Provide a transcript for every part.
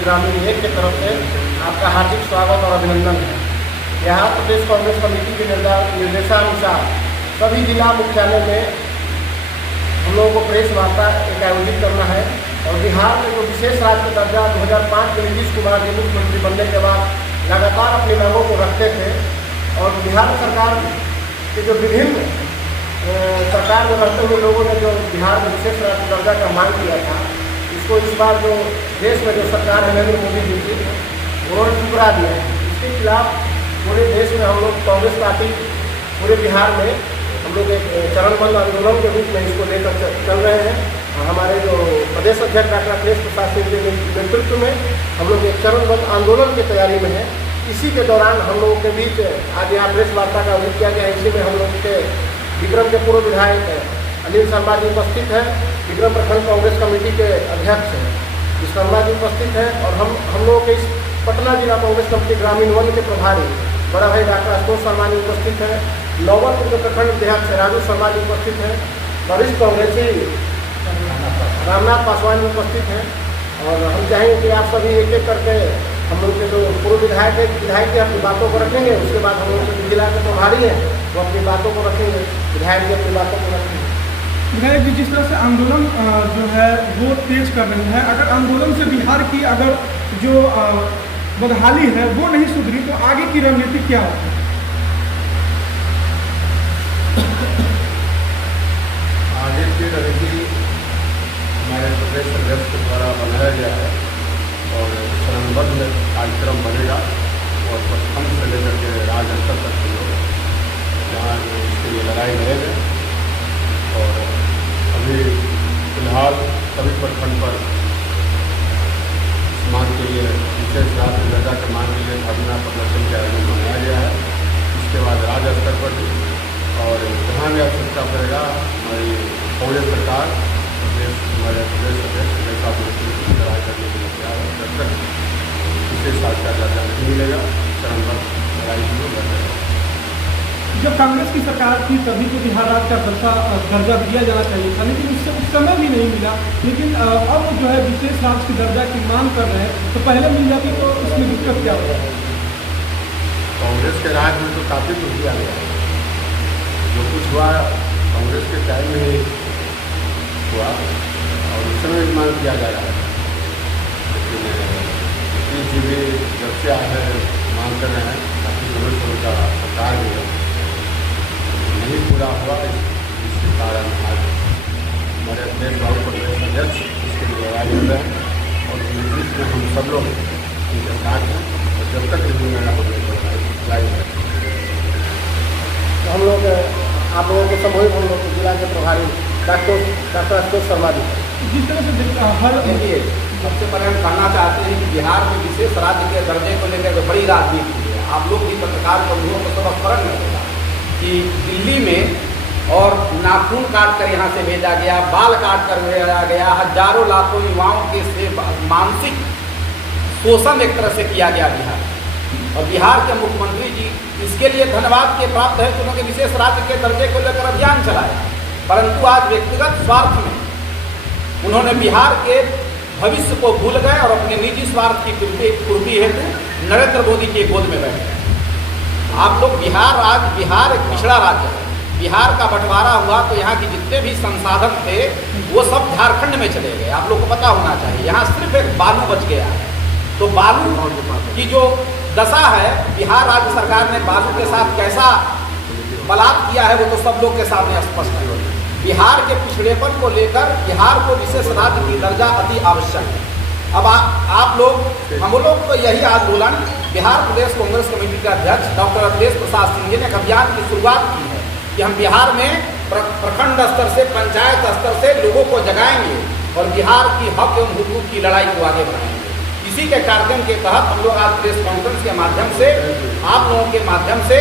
Committee ग्रामीण 1 की तरफ से आपका हार्दिक स्वागत और अभिनंदन है। यहाँ प्रदेश कांग्रेस कमेटी के निर्देशानुसार सभी जिला मुख्यालय में हम लोगों को प्रेस वार्ता एक आयोजित करना है और बिहार में जो विशेष राज्य का दर्जा 2005 में नीतीश कुमार जी मुख्यमंत्री बनने के बाद लगातार अपनी मांगों को रखते थे और बिहार सरकार के जो विभिन्न सरकार में रहते हुए लोगों ने जो बिहार में विशेष राज्य दर्जा का मांग किया था, इसको इस बार जो देश में जो सरकार है नरेंद्र मोदी जी की, उन्होंने ठुकरा दिया है। इसके खिलाफ पूरे देश में हम लोग कांग्रेस पार्टी पूरे बिहार में हम लोग एक चरणबद्ध आंदोलन के रूप में इसको लेकर चल रहे हैं। हमारे जो प्रदेश अध्यक्ष डॉक्टर अखिलेश प्रसाद सिंह के नेतृत्व में हम लोग एक चरणबद्ध आंदोलन की तैयारी में है। इसी के दौरान हम लोगों के बीच आज यहाँ प्रेस वार्ता का आयोजित किया गया। इसी में हम लोग के विक्रम के पूर्व विधायक अनिल शर्मा जी उपस्थित है, विक्रम प्रखंड कांग्रेस कमेटी के अध्यक्ष विश्वकर्मा जी उपस्थित है और हम लोगों के इस पटना जिला कांग्रेस कमेटी ग्रामीण 1 के प्रभारी बड़ा भाई डॉक्टर आशुतोष शर्मा जी उपस्थित है, नौबत के प्रखंड अध्यक्ष राजू शर्मा जी उपस्थित है, वरिष्ठ कांग्रेसी रामनाथ पासवान जी उपस्थित हैं और हम चाहेंगे कि आप सभी एक एक करके हम लोग के जो पूर्व विधायक की अपनी बातों को रखेंगे, उसके बाद हम लोग के जिला के प्रभारी हैं वो अपनी बातों को रखेंगे, विधायक जी अपनी बातों को रखेंगे। विधायक जी, जिस तरह से आंदोलन जो है वो तेज कर रही है, अगर आंदोलन से बिहार की अगर जो बदहाली है वो नहीं सुधरी तो आगे की रणनीति क्या होगी? आगे की रणनीति हमारे प्रदेश अध्यक्ष के द्वारा बनाया गया है और चरणबद्ध कार्यक्रम बनेगा और प्रखंड से लेकर के राज्य स्तर तक के लोग जहाँ इसके लिए लड़ाई लड़ेंगे और अभी फिलहाल सभी प्रखंड पर इस मांग के लिए विशेष राज्य दर्जा के मांग के लिए धरना प्रदर्शन के आयोजन बनाया गया है। इसके बाद राज्य स्तर पर भी और जहाँ भी आवश्यकता पड़ेगा हमारी कांग्रेस सरकार हमारे प्रदेश अध्यक्ष नेता की लड़ाई करने के लिए तैयार है। जब तक विशेष राज्य का दर्जा नहीं मिलेगा चरणबद्ध लड़ाई शुरू कर देगा। जब कांग्रेस की सरकार थी तभी तो बिहार राज्य का दर्जा दिया जाना चाहिए था, लेकिन उससे उस समय भी नहीं मिला। लेकिन अब जो है विशेष राज्य की दर्जा की मांग कर रहे हैं तो पहले मिल जाती तो इसमें दिक्कत क्या होगा? कांग्रेस के राज में तो काफ़ी कुछ किया गया, जो कुछ हुआ कांग्रेस के टाइम में ही हुआ और उस समय भी मांग किया जा रहा है। लेकिन जी भी जब से आए मांग कर रहे हैं काफ़ी समय से उनका सरकार भी है नहीं पूरा हुआ, इसके कारण आज हमारे अध्यक्ष और प्रदेश अध्यक्ष इसके लिए लड़ाई लड़ रहे हैं और नीतीश में हम सब लोग इनके साथ हैं और जब तक नहीं मिला हो लड़ाई हम लोग आप लोगों को संबोधित हम लोग जिला के प्रभारी डॉक्टर आशुतोष शर्मा जी जिस तरह से हर देखिए, सबसे पहले हम कहना चाहते हैं कि बिहार में विशेष राज्य के दर्जे को लेकर के बड़ी राजनीति है। आप लोग भी पत्रकार बंधुओं को सब स्मरण में होगा कि दिल्ली में और नाखून काट कर यहाँ से भेजा गया, बाल काट कर भेजा गया, हजारों लाखों युवाओं के से मानसिक शोषण एक तरह से किया गया बिहार। और बिहार के मुख्यमंत्री जी इसके लिए धन्यवाद के प्राप्त है कि उन्होंने विशेष राज्य के दर्जे को लेकर अभियान चलाया, परंतु आज व्यक्तिगत स्वार्थ में उन्होंने बिहार के भविष्य को भूल गए और अपने निजी स्वार्थ की पूर्ति हेतु नरेंद्र मोदी के गोद में बैठ गए। आप लोग बिहार एक पिछड़ा राज्य है। बिहार का बंटवारा हुआ तो यहाँ के जितने भी संसाधन थे वो सब झारखंड में चले गए। आप लोग को पता होना चाहिए, यहाँ सिर्फ एक बालू बच गया है। तो बालू की जो दशा है, बिहार राज्य सरकार ने बालू के साथ कैसा बलात् किया है वो तो सब लोग के सामने स्पष्ट है। बिहार के पिछड़ेपन को लेकर बिहार को विशेष राज्य की दर्जा अति आवश्यक है। अब आप लोग हम लोग तो यही आंदोलन बिहार प्रदेश कांग्रेस कमेटी के अध्यक्ष डॉक्टर अखिलेश प्रसाद सिंह जी ने एक अभियान की शुरुआत की है कि हम बिहार में प्रखंड स्तर से पंचायत स्तर से लोगों को जगाएंगे और बिहार की हक एवं हुकूक की लड़ाई को आगे बढ़ाएंगे। इसी के कार्यक्रम के तहत हम लोग आज प्रेस कॉन्फ्रेंस के माध्यम से आप लोगों के माध्यम से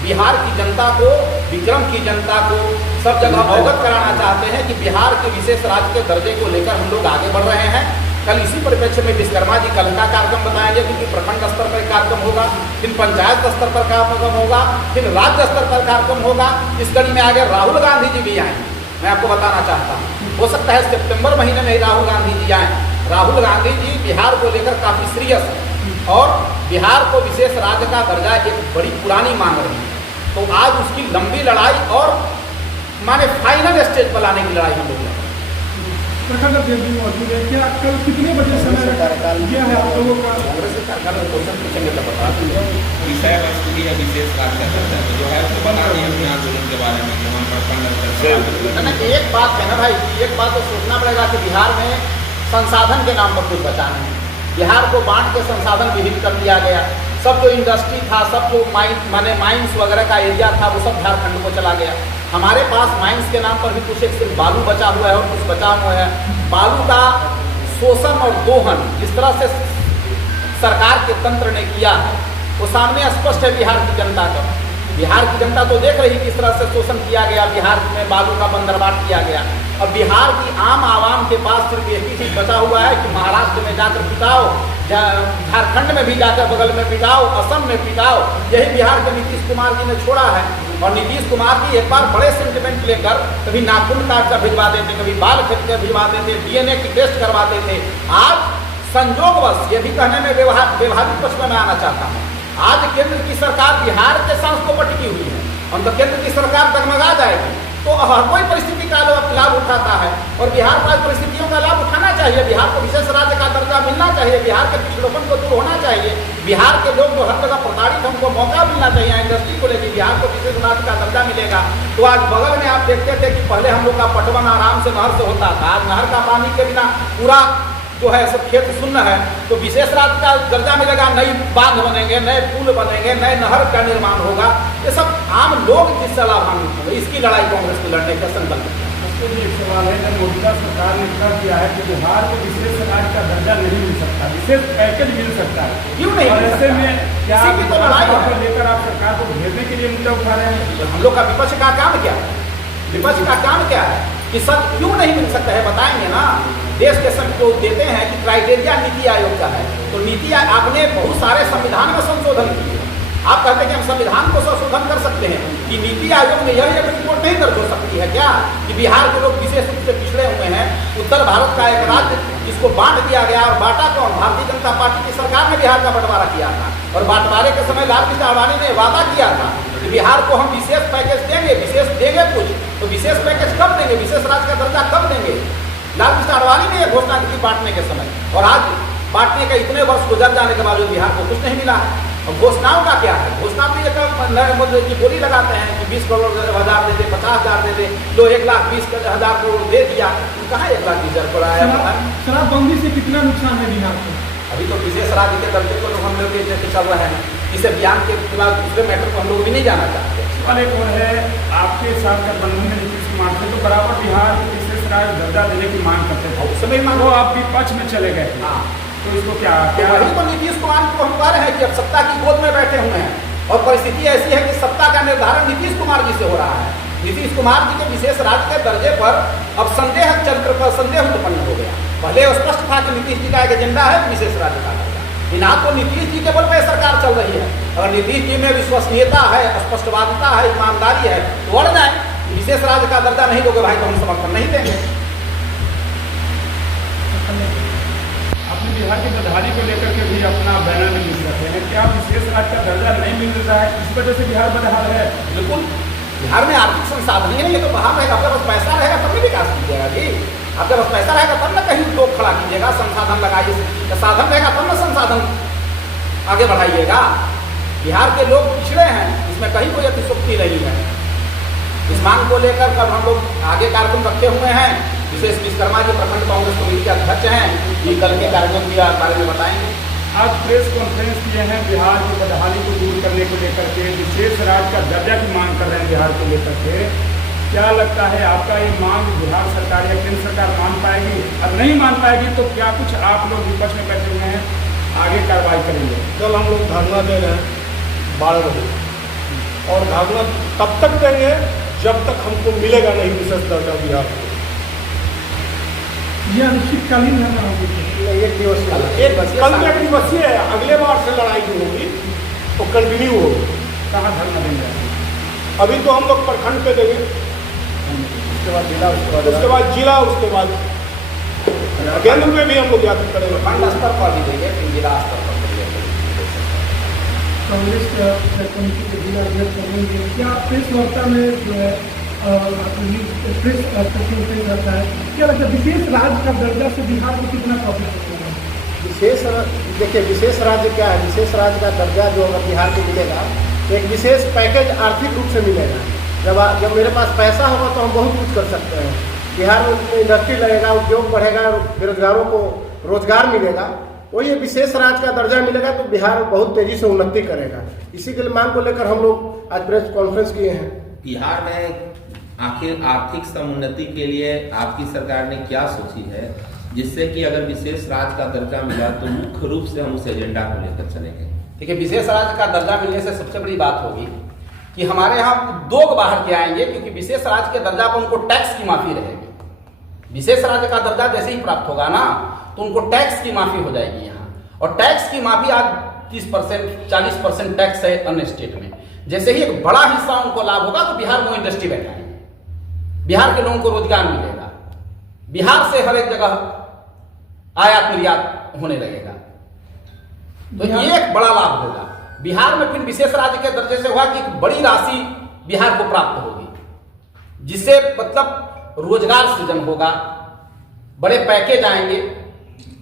बिहार की जनता को, विक्रम की जनता को सब जगह अवगत कराना चाहते हैं कि बिहार के विशेष राज्य के दर्जे को लेकर हम लोग आगे बढ़ रहे हैं। कल इसी परिप्रेक्ष्य में विश्वकर्मा जी कल का कार्यक्रम बताएंगे, क्योंकि प्रखंड स्तर पर कार्यक्रम होगा, फिर पंचायत स्तर पर कार्यक्रम होगा, फिर राज्य स्तर पर कार्यक्रम होगा। इस कड़ी में आगे राहुल गांधी जी भी आएंगे। मैं आपको बताना चाहता हूँ, हो सकता है सितंबर महीने में ही राहुल गांधी जी आए राहुल गांधी जी बिहार को लेकर काफ़ी सीरियस है और बिहार को विशेष राज्य का दर्जा एक बड़ी पुरानी मांग रही है। तो आज उसकी लंबी लड़ाई और माने फाइनल स्टेज पर लाने की लड़ाई हम लोग लड़ रहे हैं। प्रखंड अध्यक्ष भी मौजूद है, क्या कल कितने बजे समय दिया है आप लोगों का? कांग्रेस से सरकार में क्वेश्चन पूछेंगे तो बता विषय वस्तु की विशेष राज्य का दर्जा जो है उसको बता दिए अपने आंदोलन के बारे में जो हम प्रखंड ना एक बात है ना भाई, एक बात तो सोचना पड़ेगा कि बिहार में संसाधन के नाम पर कुछ बचा नहीं। बिहार को बांट के संसाधन विहीन कर दिया गया। सब जो इंडस्ट्री था, सब जो माइंस वगैरह का एरिया था, वो सब झारखंड को चला गया। हमारे पास माइंस के नाम पर भी कुछ एक सिर्फ बालू बचा हुआ है और कुछ बचा हुआ है। बालू का शोषण और दोहन जिस तरह से सरकार के तंत्र ने किया है वो सामने स्पष्ट है बिहार की जनता का। बिहार की जनता तो देख रही किस तरह से शोषण किया गया, बिहार में बालू का बंदरबाट किया गया। अब बिहार की आम आवाम के पास सिर्फ एक ही चीज़ बचा हुआ है कि महाराष्ट्र में जाकर पिटाओ, झारखंड में भी जाकर बगल में पिटाओ, असम में पिटाओ। यही बिहार के नीतीश कुमार जी ने छोड़ा है। और नीतीश कुमार जी एक बार बड़े सेंटिमेंट लेकर कभी नाखून काट कर भिजवा देते, कभी बाल खींच कर भिजवा देते, DNA की टेस्ट करवाते थे। आज संजोगवश ये भी कहने में व्यवहारिक पक्ष में मैं आना चाहता हूँ, आज केंद्र की सरकार बिहार के सांस को पटकी हुई है। हम तो केंद्र की सरकार डगमगा जाएगी तो हर कोई परिस्थिति का लाभ उठाता है और बिहार को परिस्थितियों का लाभ उठाना चाहिए। बिहार को विशेष राज्य का दर्जा मिलना चाहिए, बिहार के पिछड़ोपन को दूर होना चाहिए। बिहार के लोग जो हर जगह प्रताड़ित, हमको मौका मिलना चाहिए। इंडस्ट्री को लेकर बिहार को विशेष राज्य का दर्जा मिलेगा। तो आज बगल में आप देखते थे कि पहले हम लोग का पटवन आराम से नहर से होता था, आज नहर का पानी के बिना पूरा जो है सब खेत शून्य है। तो विशेष राज्य का दर्जा मिलेगा, नई बांध बनेंगे, नए पुल बनेंगे, नए नहर का निर्माण होगा। ये सब आम लोग जिससे लाभान्वित होंगे। इसकी लड़ाई कांग्रेस को लड़ने का संकल्प है। उसके लिए एक सवाल है, जब मौजूदा सरकार ने कह दिया है कि बिहार को विशेष राज्य का दर्जा नहीं मिल सकता, विशेष पैकेज मिल सकता है, क्यों नहीं? और ऐसे में क्या इसी की तो लड़ाई है। को लेकर आप सरकार को घेरने के लिए मुद्दा उठा रहे हैं? हम लोग का विपक्ष का काम क्या है? विपक्ष का काम क्या है कि सब क्यों नहीं मिल सकता है, बताएंगे ना। देश के सब जो देते हैं कि क्राइटेरिया नीति आयोग का है, तो नीति आपने बहुत सारे संविधान में संशोधन किए। आप कहते हैं कि हम संविधान को संशोधन कर सकते हैं कि नीति आयोग में यह एक रिपोर्ट नहीं दर्ज हो सकती है क्या कि बिहार के लोग विशेष रूप से पिछड़े हुए हैं। उत्तर भारत का एक राज्य जिसको बांट दिया गया, और बांटा कौन? भारतीय जनता पार्टी की सरकार ने बिहार का बंटवारा किया था। और बंटवारे के समय लालकृष्ण आडवाणी ने वादा किया था कि बिहार को हम विशेष पैकेज देंगे, विशेष देंगे कुछ। तो विशेष पैकेज कब देंगे, विशेष राज्य का दर्जा कब देंगे? लालकृष्ण आडवाणी ने यह घोषणा की थी बांटने के समय, और आज बांटने के इतने वर्ष गुजर जाने के बावजूद बिहार को कुछ नहीं मिला है। और घोषणाओं का क्या है? घोषणा भी नरेंद्र मोदी की बोली लगाते हैं कि 20 करोड़ हजार दे दे, 50,000 दे दे, जो 1,20,000 करोड़ दे दिया। कहाँ 1,20,000 करोड़ आया? शराबबंदी से कितना नुकसान है बिहार को? अभी तो विशेष राज्य के दर्जे को हम लोग चल रहे हैं। इस अभियान के बाद दूसरे मैटर को हम लोग भी नहीं जाना चाहते। सवाल एक और है, आपके साथ गठबंधन में नीतीश कुमार थे तो बराबर बिहार को विशेष राज्य दर्जा देने की मांग करते थे, उस समय वो आप विपक्ष में चले गए। हाँ, तो इसको क्या वही तो नीतीश कुमार को हम कह रहे हैं कि अब सत्ता की गोद में बैठे हुए हैं और परिस्थिति ऐसी है कि सत्ता का निर्धारण नीतीश कुमार जी से हो रहा है। नीतीश कुमार जी के विशेष राज्य के दर्जे पर अब संदेह उत्पन्न हो गया। पहले स्पष्ट था कि नीतीश जी का एक एजेंडा है विशेष राज्य का दर्जा, ना तो नीतीश जी के बल पर सरकार चल रही है। अगर नीतीश जी में विश्वसनीयता है, स्पष्टवादिता है, ईमानदारी है तो बढ़ जाए। विशेष राज्य का दर्जा नहीं दोगे भाई तो हम समर्थन नहीं देंगे। अपने बिहार की बदहाली को लेकर के भी अपना बैनर में लिख रहे हैं, क्या विशेष राज्य का दर्जा नहीं मिल रहा है, इस वजह से बिहार बदहाल है? बिल्कुल, बिहार में आर्थिक संसाधन ही नहीं है तो बाहर रहेगा। आपके पास पैसा रहेगा तब भी विकास कीजिएगा जी। आपके पास पैसा रहेगा तब न कहीं उद्योग खड़ा कीजिएगा, संसाधन लगाइए। साधन रहेगा तब न संसाधन आगे बढ़ाइएगा। बिहार के लोग पिछड़े हैं, इसमें कहीं कोई अतिशोक्ति नहीं है। इस मांग को लेकर कब हम लोग आगे कार्यक्रम रखे हुए हैं। विशेष विश्वकर्मा जी प्रखंड कांग्रेस कमेटी के अध्यक्ष हैं, ये कल के कार्यक्रम के बारे में बताएंगे। आज प्रेस कॉन्फ्रेंस किए हैं बिहार की बदहाली को दूर करने को लेकर के, विशेष राज्य का दर्जा की मांग कर रहे हैं बिहार को लेकर के। क्या लगता है आपका ये मांग बिहार सरकार या केंद्र सरकार मान पाएगी? अब नहीं मान पाएगी तो क्या कुछ आप लोग विपक्ष में बैठे हुए हैं, आगे कार्रवाई करेंगे? कल हम लोग धरना दे रहे हैं 12 बजे, और धरना तब तक देंगे जब तक हमको मिलेगा नहीं विशेष दर्जा बिहार को। यह अनिश्चितकालीन धरना होगी, एक दिवसीय, कल में एक दिवसीय है। अगले बार से लड़ाई जो होगी वो कंटिन्यू होगी। कहाँ धरना देंगे? अभी तो हम लोग प्रखंड पे देंगे, उसके बाद जिला, उसके बाद जाए। केंद्र में भी हम लोग यात्रा करेंगे, खंड स्तर पर भी देंगे, फिर जिला स्तर पर देंगे। कांग्रेस कमेटी के जिला अध्यक्ष बनेंगे, क्या प्रेस वार्ता में जो है प्रेस कॉन्फ्रेंस रहता है, क्या लगता है विशेष राज्य का दर्जा से बिहार को कितना प्रॉफिट होगा? देखिए विशेष राज्य क्या है, विशेष राज्य का दर्जा जो अगर बिहार को मिलेगा तो एक विशेष पैकेज आर्थिक रूप से मिलेगा। जब मेरे पास पैसा होगा तो हम बहुत कुछ कर सकते हैं। बिहार में इंडस्ट्री लगेगा, उद्योग बढ़ेगा, बेरोजगारों को रोजगार मिलेगा। वही विशेष राज्य का दर्जा मिलेगा तो बिहार बहुत तेजी से उन्नति करेगा। इसी के मांग को लेकर हम लोग आज प्रेस कॉन्फ्रेंस किए हैं। बिहार में आखिर आर्थिक समुन्नति के लिए आपकी सरकार ने क्या सोची है, जिससे कि अगर विशेष राज्य का दर्जा मिला तो मुख्य रूप से हम उस एजेंडा को लेकर चलेंगे? देखिए, विशेष राज्य का दर्जा मिलने से सबसे बड़ी बात होगी कि हमारे यहाँ उद्योग बाहर के आएंगे, क्योंकि विशेष राज्य के दर्जा पर उनको टैक्स की माफी रहेगी। विशेष राज्य का दर्जा जैसे ही प्राप्त होगा ना तो उनको टैक्स की माफी हो जाएगी यहाँ। और टैक्स की माफी आज 30% 40% टैक्स है अन्य स्टेट में। जैसे ही एक बड़ा हिस्सा उनको लाभ होगा तो बिहार में इंडस्ट्री बैठाएंगे, बिहार के लोगों को रोजगार मिलेगा, बिहार से हर एक जगह आयात निर्यात होने लगेगा। तो ये एक बड़ा लाभ होगा बिहार में। फिर विशेष राज्य के दर्जे से हुआ कि एक बड़ी राशि बिहार को प्राप्त होगी, जिससे मतलब रोजगार सृजन होगा, बड़े पैकेज आएंगे।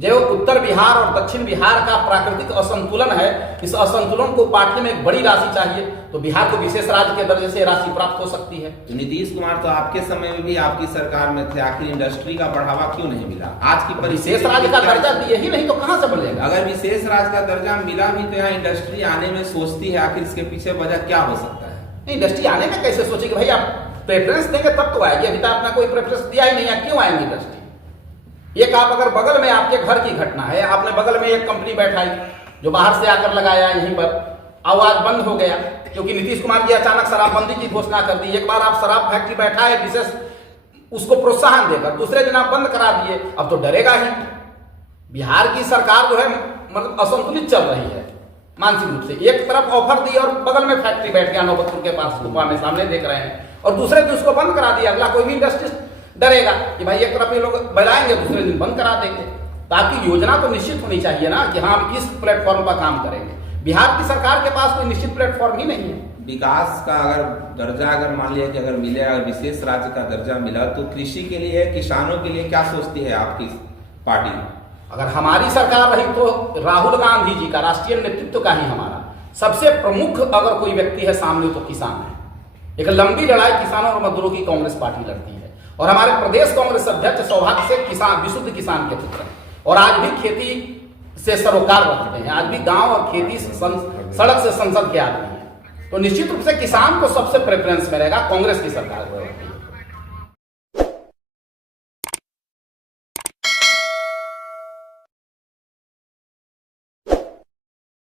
जो उत्तर बिहार और दक्षिण बिहार का प्राकृतिक असंतुलन है, इस असंतुलन को पाटने में एक बड़ी राशि चाहिए, तो बिहार को विशेष राज्य के दर्जे से राशि प्राप्त हो सकती है। तो नीतीश कुमार तो आपके समय में भी आपकी सरकार में थे, आखिर इंडस्ट्री का बढ़ावा क्यों नहीं मिला? आज की विशेष राज्य का दर्जा यही नहीं तो कहां से बढ़ेगा? अगर विशेष राज्य का दर्जा मिला भी तो यहाँ इंडस्ट्री आने में सोचती है, आखिर इसके पीछे वजह क्या हो सकता है? इंडस्ट्री आने में कैसे सोचेगी भाई? आप प्रेफरेंस देंगे तब तो आएगी। अभी तक आपने कोई प्रेफरेंस दिया ही नहीं है, क्यों आएंगी इंडस्ट्री? एक आप अगर बगल में आपके घर की घटना है, आपने बगल में एक कंपनी बैठाई जो बाहर से आकर लगाया यहीं पर, आवाज बंद हो गया क्योंकि नीतीश कुमार जी अचानक शराबबंदी की घोषणा कर दी। एक बार आप शराब फैक्ट्री बैठाए विशेष उसको प्रोत्साहन देकर, दूसरे दिन आप बंद करा दिए, अब तो डरेगा ही। बिहार की सरकार जो है मतलब असंतुलित चल रही है मानसिक रूप से। एक तरफ ऑफर दी और बगल में फैक्ट्री बैठ गया नौबतपुर के पास, गुफा में सामने देख रहे हैं, और दूसरे दिन उसको बंद करा दिया। अगला कोई भी इंडस्ट्री डरेगा कि भाई एक तरफ ये लोग बनाएंगे, दूसरे दिन बंद करा देंगे। तो आपकी योजना तो निश्चित होनी चाहिए ना कि हम इस प्लेटफॉर्म पर काम करेंगे। बिहार की सरकार के पास कोई निश्चित प्लेटफॉर्म ही नहीं है। विकास का अगर दर्जा अगर मान लिया कि अगर मिले, अगर विशेष राज्य का दर्जा मिला तो कृषि के लिए, किसानों के लिए क्या सोचती है आपकी पार्टी? अगर हमारी सरकार रही तो राहुल गांधी जी का राष्ट्रीय नेतृत्व का ही हमारा सबसे प्रमुख अगर कोई व्यक्ति है सामने तो किसान है। एक लंबी लड़ाई किसानों और मजदूरों की कांग्रेस पार्टी लड़ती है, और हमारे प्रदेश कांग्रेस अध्यक्ष सौभाग्य से किसान, विशुद्ध किसान के पुत्र हैं, और आज भी खेती से सरोकार रखते हैं। आज भी गांव और खेती से सड़क से संसद के आदमी हैं। तो निश्चित रूप से किसान को सबसे प्रेफरेंस मिलेगा, कांग्रेस की सरकार को।